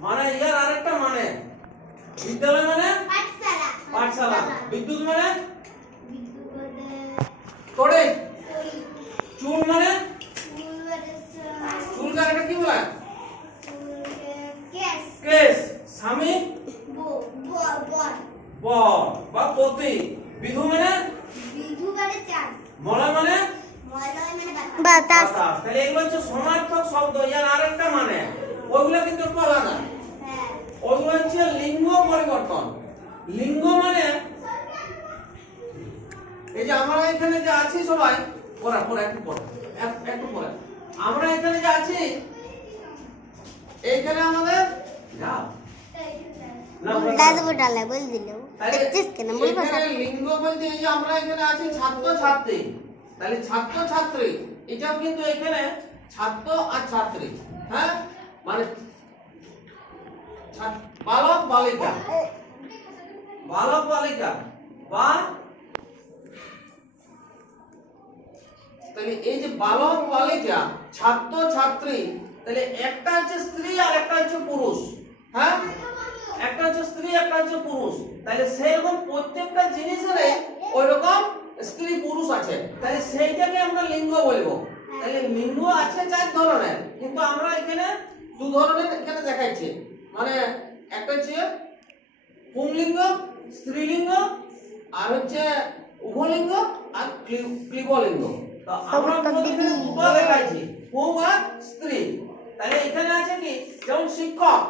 মানে ইয়ার আরেকটা মানে। বিদ্যালয় মানে? পাঠশালা। পাঠশালা। বিদ্যুৎ মানে? বিদ্যুৎ বলতে চুল। মানে? চুল বলতে কি বলে? কেস কেস। স্বামী? বো বর। বা পতি। বিধু মানে? বিধু মানে চাঁদ। মলয় মানে? মানে বাতাস। বাতাস। তাহলে এগুলো হচ্ছে সমার্থক শব্দ ইয়ার আরেকটা মানে। ওইগুলো কিন্তু একটু আলাদা হ্যাঁ ওইগুলো হচ্ছে লিঙ্গ পরিবর্তন। লিঙ্গ মানে এই যে আমরা এখানে যে আছি সবাই পড়া পড়া একটু পড়া একটু পড়া। আমরা এখানে যে আছি এইখানে আমাদের যাও। লিঙ্গ বলতে এই যে আমরা এখানে আছি ছাত্র ছাত্রী তাহলে ছাত্র ছাত্রী এটাও কিন্তু এখানে ছাত্র আর ছাত্রী হ্যাঁ মানে ছাত- বালক বালিকা বালক বা? তাহলে এই যে বালক বালিকা ছাত্র ছাত্রী তাহলে একটা হচ্ছে স্ত্রী আর একটা হচ্ছে পুরুষ। হ্যাঁ? একটা হচ্ছে স্ত্রী, একটা হচ্ছে পুরুষ। তাহলে সেরকম প্রত্যেকটা জিনিসের ওইরকম স্ত্রী পুরুষ আছে। তাহলে সেইটাকে আমরা লিঙ্গ বলব। তাহলে লিঙ্গ আছে চার ধরনের, কিন্তু আমরা এখানে দু ধরনের এখানে দেখাচ্ছি মানে একটা হচ্ছে পুংলিঙ্গ স্ত্রীলিঙ্গ আর হচ্ছে উভলিঙ্গ আর ক্লি- ক্লিবলিঙ্গ। তো আমরা সব তো প্রথমে দিদি। দুটো দেখাইছি পুং আর স্ত্রী। তাহলে এখানে আছে কি? যেমন শিক্ষক।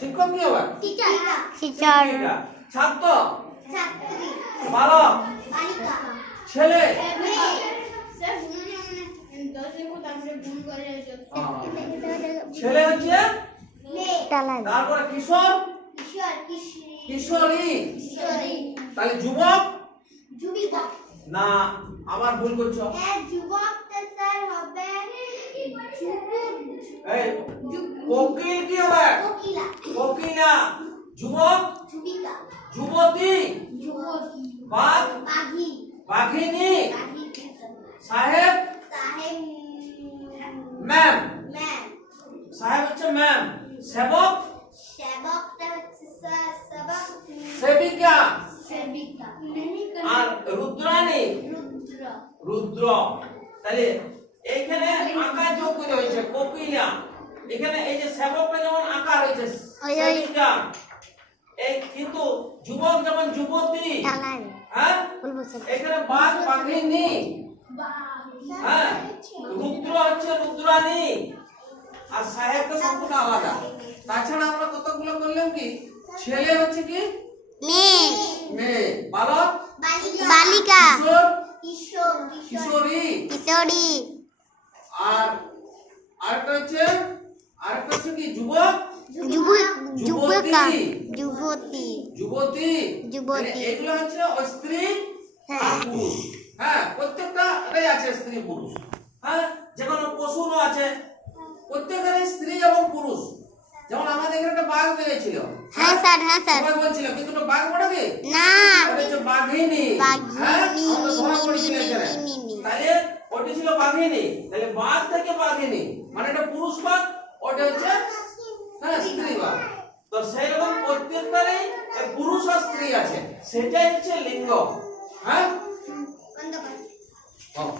শিক্ষক কি হবে টিচার ছাত্র। ছাত্রী। বালক। বালিকা। ছেলে। শুনুন মানে ছেলে হচ্ছে তারপরে কিশোর? কিশোর কিশোরী। তাহলে যুবক? যুবিকা না আবার ভুল করছ। হ্যাঁ যুবক তো স্যার হবে। এই কোকিল কি হবে? কোকিলা। কোকিলা। যুবক? যুবিকা যুবতী? যুবতী। বাঘ? বাঘি। বাঘিনী? সাহেব? সাহেব ম্যাম। ম্যাম। সাহেব হচ্ছে ম্যাম। সেবক সেবকটা হচ্ছে সেবক সেবিকা সেবিকা আর রুদ্রাণী রুদ্র রুদ্র তাহলে এইখানে আকার যোগ করে হয়েছে কোকিলা এখানে এই যে সেবকটা যেমন আকার হয়েছে। সেবিকা। এই কিন্তু যুবক যেমন যুবতী। হ্যাঁ? এখানে বাঘ বাঘিনী হ্যাঁ? রুদ্র হচ্ছে রুদ্রাণী। আর সাহেব তো সম্পূর্ণ আলাদা। তাছাড়া আমরা কতগুলো করলাম কি? ছেলে হচ্ছে কি? মেয়ে। মেয়ে বালক? বালিকা। কিশোর? কিশোর আর আরেকটা হচ্ছে আরেকটা হচ্ছে কি? যুবক? যুবতী। যুবতী। মানে এগুলো হচ্ছে স্ত্রী আর হ্যাঁ। পুরুষ। হ্যাঁ প্রত্যেকটা আছে স্ত্রী পুরুষ হ্যাঁ যে কোনো পশুরও আছে প্রত্যেকেরই স্ত্রী এবং পুরুষ যেমন আমাদের এখানে একটা বাঘ বেরিয়েছিল হ্যাঁ স্যার হ্যাঁ স্যার। সবাই বলছিল কিন্তু ওটা বাঘ বড় না। ওটা হচ্ছে বাঘিনী। বাঘিনী, আমরা ধরা পড়েছিল এখানে। তাহলে ওটি ছিল বাঘিনী। তাহলে বাঘ থেকে বাঘিনী। মানে এটা পুরুষ বাঘ ওটা হচ্ছে হ্যাঁ স্ত্রী বাঘ। তো সেই রকম প্রত্যেকটারই এই পুরুষ আর স্ত্রী আছে। সেটাই হচ্ছে লিঙ্গ। হ্যাঁ? হ্যাঁ